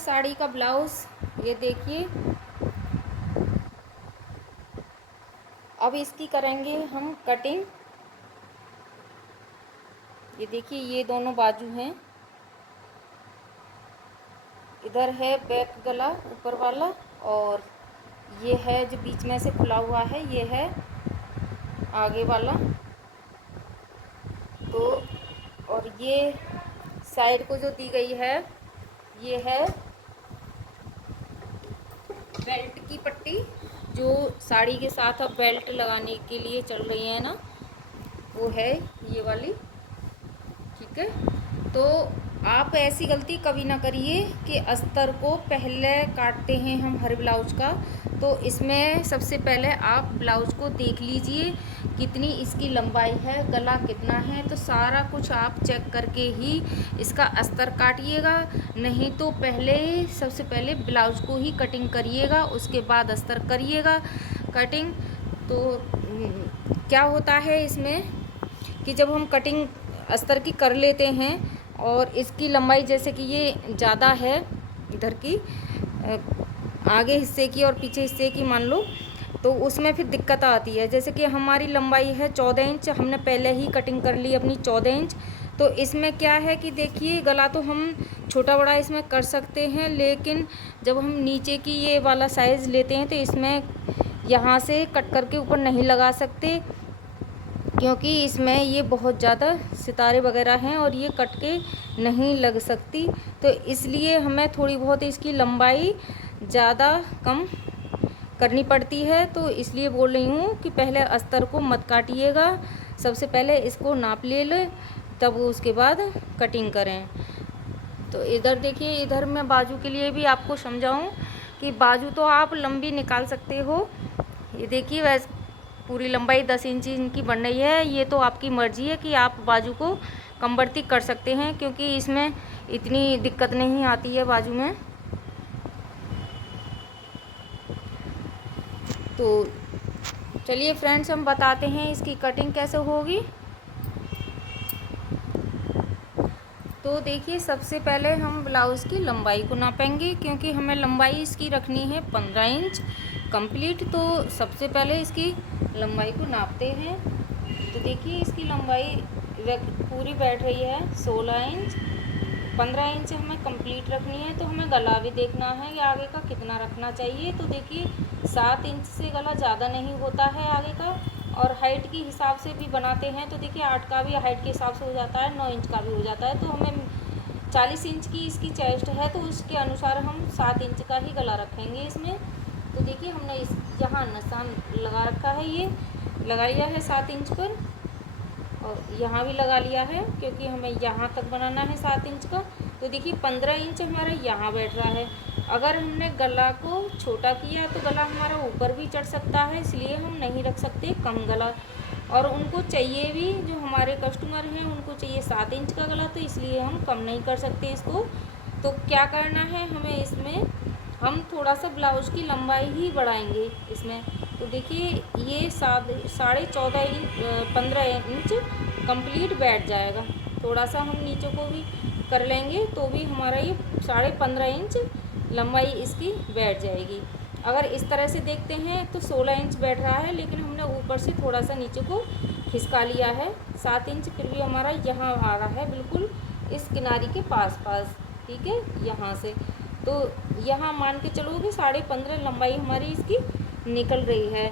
साड़ी का ब्लाउज़। ये देखिए, अब इसकी करेंगे हम कटिंग। ये देखिए, ये दोनों बाजू हैं। इधर है बैक गला ऊपर वाला, और ये है जो बीच में से खुला हुआ है, ये है आगे वाला। तो और ये साइड को जो दी गई है, ये है बेल्ट की पट्टी, जो साड़ी के साथ अब बेल्ट लगाने के लिए चल रही है ना, वो है ये वाली। ठीक है, तो आप ऐसी गलती कभी ना करिए कि अस्तर को पहले काटते हैं हम हर ब्लाउज का। तो इसमें सबसे पहले आप ब्लाउज को देख लीजिए कितनी इसकी लंबाई है, गला कितना है, तो सारा कुछ आप चेक करके ही इसका अस्तर काटिएगा। नहीं तो पहले सबसे पहले ब्लाउज को ही कटिंग करिएगा, उसके बाद अस्तर करिएगा कटिंग। तो क्या होता है इसमें कि जब हम कटिंग अस्तर की कर लेते हैं और इसकी लंबाई जैसे कि ये ज़्यादा है इधर की, आगे हिस्से की और पीछे हिस्से की मान लो, तो उसमें फिर दिक्कत आती है। जैसे कि हमारी लंबाई है 14 इंच, हमने पहले ही कटिंग कर ली अपनी 14 इंच। तो इसमें क्या है कि देखिए, गला तो हम छोटा बड़ा इसमें कर सकते हैं, लेकिन जब हम नीचे की ये वाला साइज़ लेते हैं तो इसमें यहाँ से कट करके ऊपर नहीं लगा सकते, क्योंकि इसमें ये बहुत ज़्यादा सितारे वगैरह हैं और ये कट के नहीं लग सकती। तो इसलिए हमें थोड़ी बहुत इसकी लंबाई ज़्यादा कम करनी पड़ती है। तो इसलिए बोल रही हूँ कि पहले अस्तर को मत काटिएगा, सबसे पहले इसको नाप ले तब उसके बाद कटिंग करें। तो इधर देखिए, इधर मैं बाजू के लिए भी आपको समझाऊँ कि बाजू तो आप लंबी निकाल सकते हो। ये देखिए, वैसे पूरी लंबाई 10 इंच इनकी बन रही है। ये तो आपकी मर्ज़ी है कि आप बाजू को कम बढ़ती कर सकते हैं, क्योंकि इसमें इतनी दिक्कत नहीं आती है बाजू में। तो चलिए फ्रेंड्स, हम बताते हैं इसकी कटिंग कैसे होगी। तो देखिए, सबसे पहले हम ब्लाउज़ की लंबाई को नापेंगे, क्योंकि हमें लंबाई इसकी रखनी है 15 इंच कंप्लीट। तो सबसे पहले इसकी लंबाई को नापते हैं। तो देखिए, इसकी लंबाई पूरी बैठ रही है 16 इंच। 15 इंच हमें कंप्लीट रखनी है। तो हमें गला भी देखना है कि आगे का कितना रखना चाहिए। तो देखिए, 7 इंच से गला ज़्यादा नहीं होता है आगे का, और हाइट के हिसाब से भी बनाते हैं तो देखिए 8 का भी हाइट के हिसाब से हो जाता है, 9 इंच का भी हो जाता है। तो हमें 40 इंच की इसकी चेस्ट है, तो उसके अनुसार हम 7 इंच का ही गला रखेंगे इसमें। तो देखिए, हमने इस यहाँ निशान लगा रखा है, ये लगा लिया है 7 इंच पर, और यहाँ भी लगा लिया है, क्योंकि हमें यहाँ तक बनाना है 7 इंच का। तो देखिए, 15 इंच हमारा यहाँ बैठ रहा है। अगर हमने गला को छोटा किया तो गला हमारा ऊपर भी चढ़ सकता है, इसलिए हम नहीं रख सकते कम गला। और उनको चाहिए भी, जो हमारे कस्टमर हैं उनको चाहिए 7 इंच का गला, तो इसलिए हम कम नहीं कर सकते इसको। तो क्या करना है हमें इसमें, हम थोड़ा सा ब्लाउज़ की लंबाई ही बढ़ाएंगे इसमें। तो देखिए, ये 14.5 इंच 15 इंच कंप्लीट बैठ जाएगा। थोड़ा सा हम नीचे को भी कर लेंगे तो भी हमारा ये 15.5 इंच लंबाई इसकी बैठ जाएगी। अगर इस तरह से देखते हैं तो 16 इंच बैठ रहा है, लेकिन हमने ऊपर से थोड़ा सा नीचे को खिसका लिया है 7 इंच, फिर भी हमारा यहाँ आ रहा है बिल्कुल इस किनारी के पास। ठीक है, यहाँ से तो यहाँ मान के चलो कि 15.5 लंबाई हमारी इसकी निकल रही है।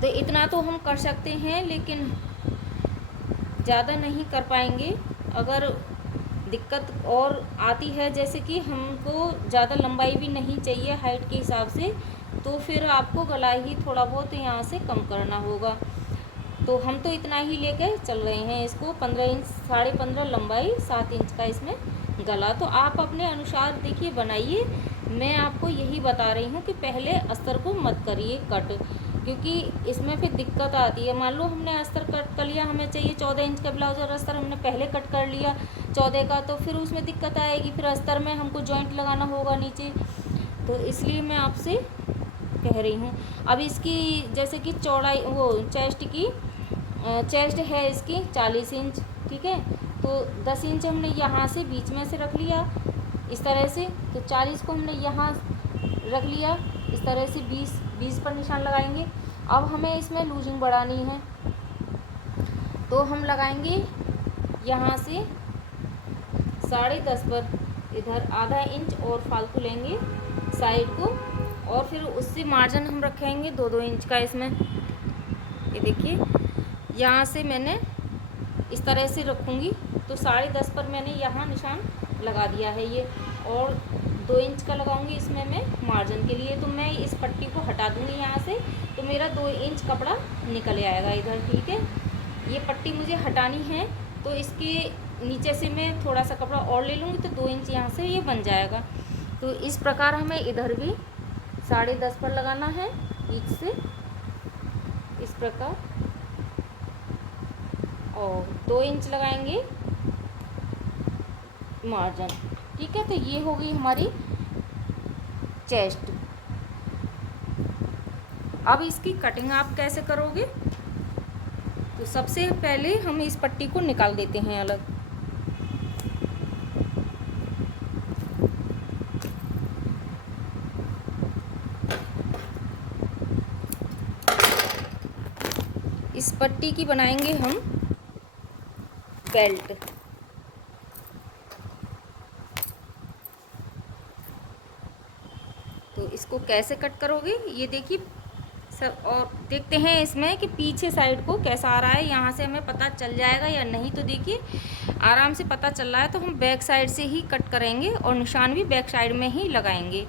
तो इतना तो हम कर सकते हैं, लेकिन ज़्यादा नहीं कर पाएंगे। अगर दिक्कत और आती है, जैसे कि हमको ज़्यादा लंबाई भी नहीं चाहिए हाइट के हिसाब से, तो फिर आपको गला ही थोड़ा बहुत यहाँ से कम करना होगा। तो हम तो इतना ही लेकर चल रहे हैं इसको, 15 इंच 15.5 लंबाई, 7 इंच का इसमें गला। तो आप अपने अनुसार देखिए बनाइए। मैं आपको यही बता रही हूँ कि पहले अस्तर को मत करिए कट, क्योंकि इसमें फिर दिक्कत आती है। मान लो हमने अस्तर कट कर लिया, हमें चाहिए 14 इंच का ब्लाउज और अस्तर हमने पहले कट कर लिया 14 का, तो फिर उसमें दिक्कत आएगी। फिर अस्तर में हमको जॉइंट लगाना होगा नीचे। तो इसलिए मैं आपसे कह रही हूँ। अब इसकी जैसे कि चौड़ाई, वो चेस्ट है इसकी 40 इंच, ठीक है। तो 10 इंच हमने यहाँ से बीच में से रख लिया, इस तरह से। तो 40 को हमने यहाँ रख लिया, इस तरह से 20 पर निशान लगाएंगे। अब हमें इसमें लूजिंग बढ़ानी है, तो हम लगाएंगे यहाँ से 10.5 पर, इधर आधा इंच और फालतू लेंगे साइड को, और फिर उससे मार्जिन हम रखेंगे 2-2 इंच का इसमें। ये देखिए यहाँ से मैंने इस तरह से रखूँगी, तो 10.5 पर मैंने यहाँ निशान लगा दिया है ये, और 2 इंच का लगाऊंगी इसमें मैं मार्जिन के लिए। तो मैं इस पट्टी को हटा दूँगी यहाँ से, तो मेरा 2 इंच कपड़ा निकल आएगा इधर। ठीक है, ये पट्टी मुझे हटानी है, तो इसके नीचे से मैं थोड़ा सा कपड़ा और ले लूँगी, तो 2 इंच यहाँ से ये बन जाएगा। तो इस प्रकार हमें इधर भी 10.5 पर लगाना है बीच से, इस प्रकार, और 2 इंच लगाएंगे मार्जिन। ठीक है, तो ये होगी हमारी चेस्ट। अब इसकी कटिंग आप कैसे करोगे, तो सबसे पहले हम इस पट्टी को निकाल देते हैं अलग। इस पट्टी की बनाएंगे हम बेल्ट। तो इसको कैसे कट करोगे ये देखिए सब, और देखते हैं इसमें कि पीछे साइड को कैसा आ रहा है, यहाँ से हमें पता चल जाएगा या नहीं। तो देखिए आराम से पता चल रहा है, तो हम बैक साइड से ही कट करेंगे और निशान भी बैक साइड में ही लगाएंगे।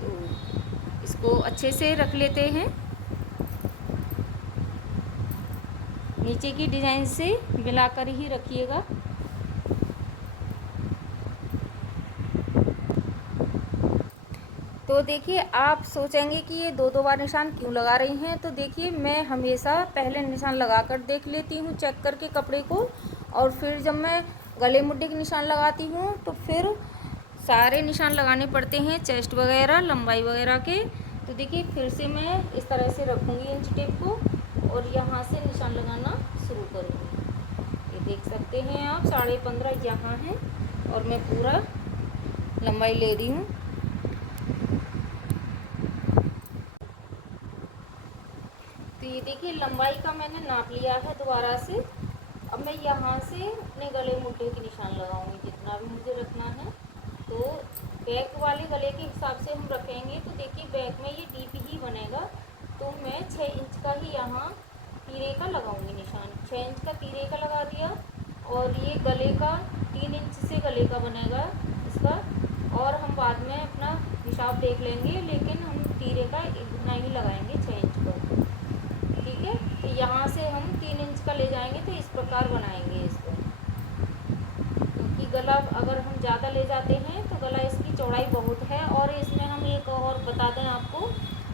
तो इसको अच्छे से रख लेते हैं, नीचे की डिज़ाइन से मिलाकर ही रखिएगा। तो देखिए आप सोचेंगे कि ये 2-2 बार निशान क्यों लगा रही हैं, तो देखिए मैं हमेशा पहले निशान लगाकर देख लेती हूँ चेक करके कपड़े को, और फिर जब मैं गले मुड्ढे के निशान लगाती हूँ तो फिर सारे निशान लगाने पड़ते हैं, चेस्ट वगैरह लंबाई वगैरह के। तो देखिए फिर से मैं इस तरह से रखूँगी इंच टेप को, और यहाँ से निशान लगाना शुरू करूँगी। ये देख सकते हैं आप 15.5 यहाँ है, और मैं पूरा लंबाई ले रही हूँ। तो ये देखिए लंबाई का मैंने नाप लिया है दोबारा से। अब मैं यहाँ से अपने गले मुड्ढे के निशान लगाऊंगी जितना भी मुझे रखना है। तो बैक वाले गले के हिसाब से हम रखेंगे, तो देखिए बैक में ये डीप ही बनेगा, तो मैं 6 इंच का ही यहाँ तीरे का लगाऊंगी निशान। 6 इंच का तीरे का लगा दिया, और ये गले का 3 इंच से गले का बनेगा इसका, और हम बाद में अपना हिसाब देख लेंगे, लेकिन हम तीरे का इतना ही लगाएंगे 6 इंच का। ठीक है, तो यहाँ से हम 3 इंच का ले जाएंगे, तो इस प्रकार बनाएंगे इसको। क्योंकि गला अगर हम ज़्यादा ले जाते हैं तो गला इसकी चौड़ाई बहुत है। और इसमें हम एक और बता दें आपको,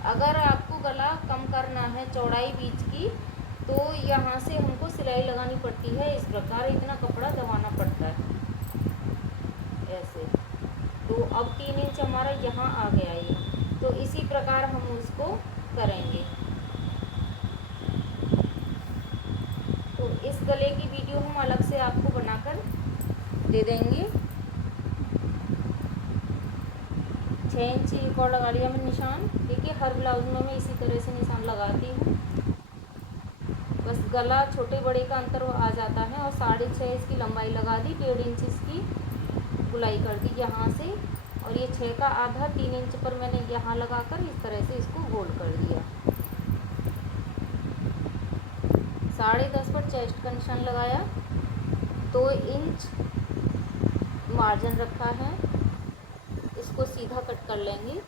अगर आपको गला कम करना है चौड़ाई बीच की, तो यहाँ से हमको सिलाई लगानी पड़ती है इस प्रकार, इतना कपड़ा दबाना पड़ता है ऐसे। तो अब 3 इंच हमारा यहाँ आ गया ये, तो इसी प्रकार हम उसको करेंगे। तो इस गले की वीडियो हम अलग से आपको बनाकर दे देंगे। 6 इंच एक और लगा लिया मैं निशान। देखिए हर ब्लाउज में मैं इसी तरह से निशान लगाती हूँ, बस गला छोटे बड़े का अंतर आ जाता है। और 6.5 इसकी लंबाई लगा दी, 1.5 इंच इसकी गुलाई कर दी यहाँ से, और ये 6 का आधा 3 इंच पर मैंने यहाँ लगाकर इस तरह से इसको गोल कर दिया। 10.5 पर चेस्ट का निशान लगाया, 2 इंच मार्जिन रखा है, इसको सीधा कट कर लेंगे।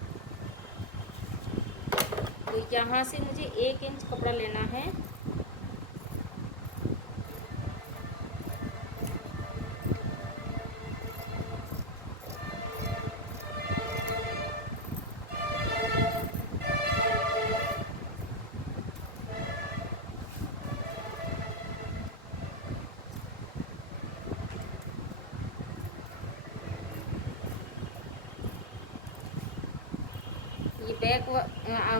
तो यहाँ से मुझे 1 इंच कपड़ा लेना है, ये बैक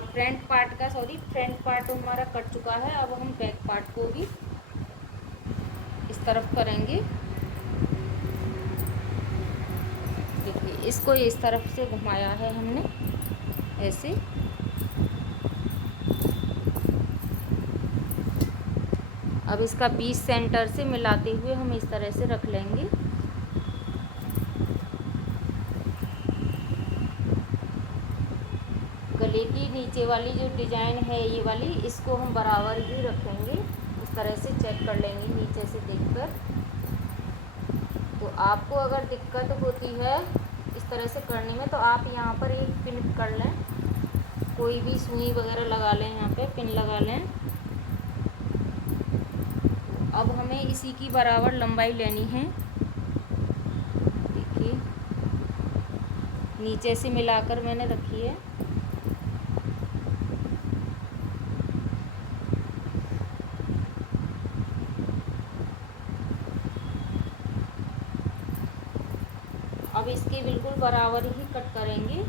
फ्रंट पार्ट का फ्रंट पार्ट हमारा कट चुका है। अब हम बैक पार्ट को भी तरफ करेंगे। देखिए इसको इस तरफ से घुमाया है हमने ऐसे। अब इसका बीच सेंटर से मिलाते हुए हम इस तरह से रख लेंगे। गले की नीचे वाली जो डिजाइन है ये वाली, इसको हम बराबर ही रखेंगे। इस तरह से चेक कर लेंगे नीचे से देखकर। तो आपको अगर दिक्कत होती है इस तरह से करने में, तो आप यहाँ पर एक पिन कर लें, कोई भी सुई वगैरह लगा लें, यहाँ पे पिन लगा लें। अब हमें इसी की बराबर लंबाई लेनी है। देखिए नीचे से मिलाकर मैंने रखी है। अब इसके बिल्कुल बराबर ही कट करेंगे।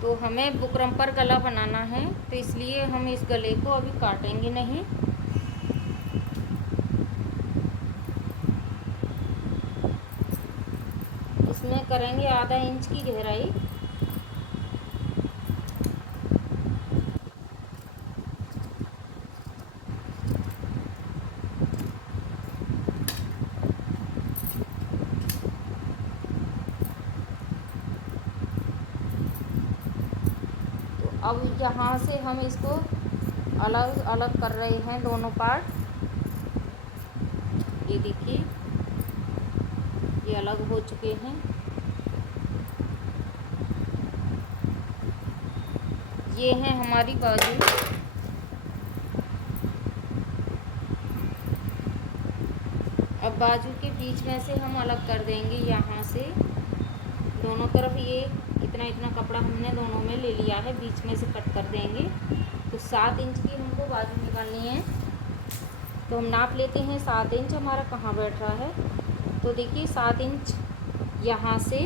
तो हमें बुकरम पर गला बनाना है, तो इसलिए हम इस गले को अभी काटेंगे नहीं। इसमें करेंगे आधा इंच की गहराई। अब यहाँ से हम इसको अलग अलग कर रहे हैं दोनों पार्ट। ये देखिए ये अलग हो चुके हैं। ये है हमारी बाजू। अब बाजू के बीच में से हम अलग कर देंगे यहाँ से। दोनों तरफ ये इतना इतना कपड़ा हमने दोनों में ले लिया है, बीच में से कट कर देंगे। तो 7 इंच की हमको बाजू निकालनी है। तो हम नाप लेते हैं 7 इंच हमारा कहाँ बैठ रहा है। तो देखिए 7 इंच यहाँ से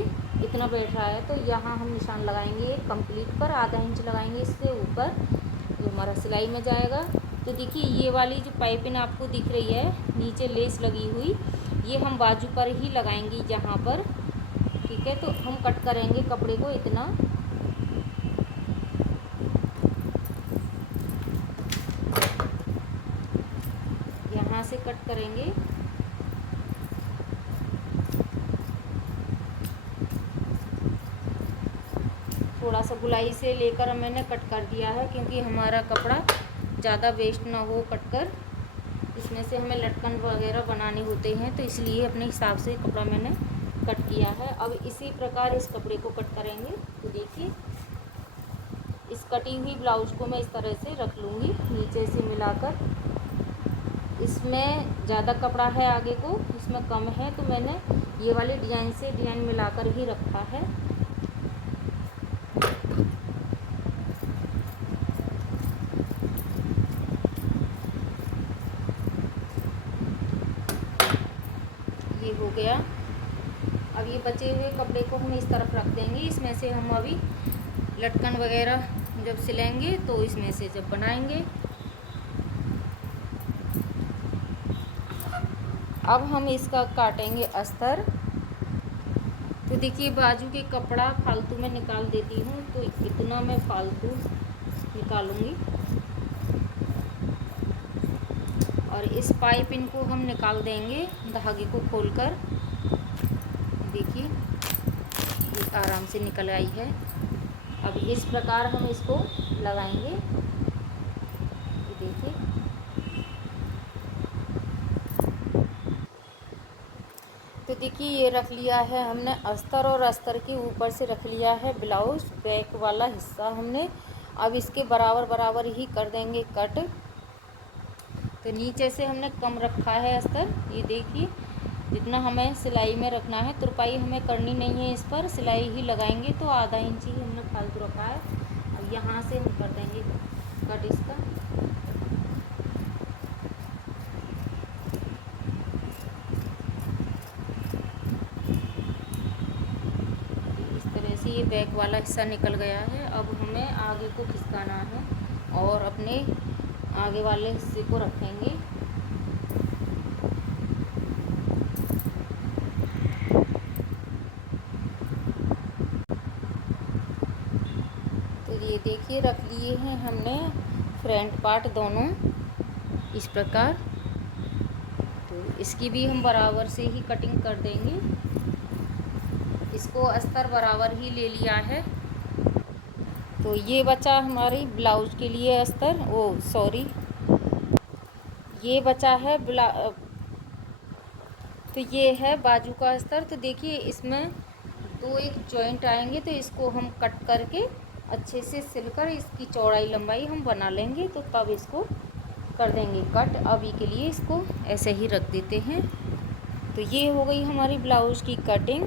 इतना बैठ रहा है, तो यहाँ हम निशान लगाएंगे कंप्लीट पर, आधा इंच लगाएंगे इससे ऊपर, जो हमारा सिलाई में जाएगा। तो देखिए ये वाली जो पाइपिंग आपको दिख रही है नीचे लेस लगी हुई, ये हम बाजू पर ही लगाएंगे यहाँ पर। ठीक है, तो हम कट करेंगे कपड़े को इतना। यहाँ से कट करेंगे। थोड़ा सा गुलाई से लेकर मैंने कट कर दिया है, क्योंकि हमारा कपड़ा ज़्यादा वेस्ट ना हो कटकर। इसमें से हमें लटकन वगैरह बनाने होते हैं, तो इसलिए अपने हिसाब से कपड़ा मैंने कट किया है। अब इसी प्रकार इस कपड़े को कट करेंगे। तो देखिए इस कटी हुई ब्लाउज को मैं इस तरह से रख लूँगी नीचे से मिलाकर। इसमें ज़्यादा कपड़ा है आगे को, इसमें कम है, तो मैंने ये वाले डिज़ाइन से डिज़ाइन मिलाकर ही रखा है। ये हो गया। अब ये बचे हुए कपड़े को हम इस तरफ रख देंगे। इसमें से हम अभी लटकन वगैरह जब सिलेंगे तो इसमें से जब बनाएंगे। अब हम इसका काटेंगे अस्तर। तो देखिए बाजू के कपड़ा फालतू में निकाल देती हूँ, तो इतना मैं फालतू निकालूंगी। और इस पाइपिंग को हम निकाल देंगे धागे को खोलकर। देखिए ये आराम से निकल आई है। अब इस प्रकार हम इसको लगाएंगे। देखिए तो देखिए ये रख लिया है हमने अस्तर, और अस्तर के ऊपर से रख लिया है ब्लाउज बैक वाला हिस्सा हमने। अब इसके बराबर बराबर ही कर देंगे कट। तो नीचे से हमने कम रखा है अस्तर, ये देखिए जितना हमें सिलाई में रखना है, तुरपाई हमें करनी नहीं है, इस पर सिलाई ही लगाएंगे। तो आधा इंच ही हमने फालतू रखा है। अब यहाँ से हम कर देंगे कट इसका। इस तरह से ये बैक वाला हिस्सा निकल गया है। अब हमें आगे को खिसकाना है और अपने आगे वाले हिस्से को रखेंगे। तो ये देखिए रख लिए हैं हमने फ्रंट पार्ट दोनों इस प्रकार। तो इसकी भी हम बराबर से ही कटिंग कर देंगे। इसको अस्तर बराबर ही ले लिया है। तो ये बचा हमारी ब्लाउज के लिए अस्तर, ये बचा है तो ये है बाजू का अस्तर। तो देखिए इसमें दो एक जॉइंट आएंगे, तो इसको हम कट करके अच्छे से सिलकर इसकी चौड़ाई लंबाई हम बना लेंगे। तो तब इसको कर देंगे कट। अभी के लिए इसको ऐसे ही रख देते हैं। तो ये हो गई हमारी ब्लाउज की कटिंग।